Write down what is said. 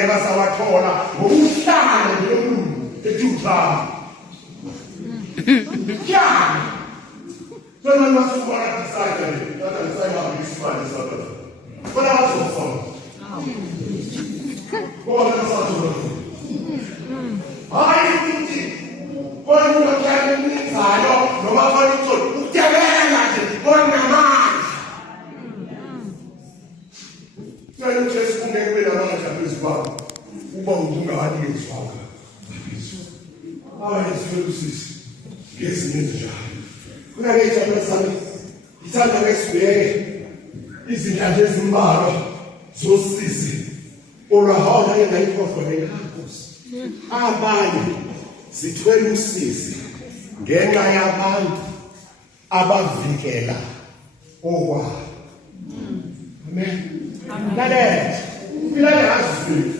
ngeke sawathola ngokuhlala nje ejuthana yeah Sonra nasıl bu arada zaten sayma bir istifade zaten. Bana nasıl olsun? Bu arada nasıl olsun? Hayır bitti. Bunu kendini sayıyor. Noma falan sor. Uçavelemezsin. Bana Saya ucap mungkin beda banget sama Islam. Ubah bunga hati Islam. Apa yang solusi? Gesine saja. Kuna ngecela sami. Ithanda ngesibeke. Izinhlanzi ezimbalwa zosisi. Olahona engayikhohlwa ngenkosi. Abanye sithwele usisi ngenxa yabantu abavikela okwabo. Amen. Amen.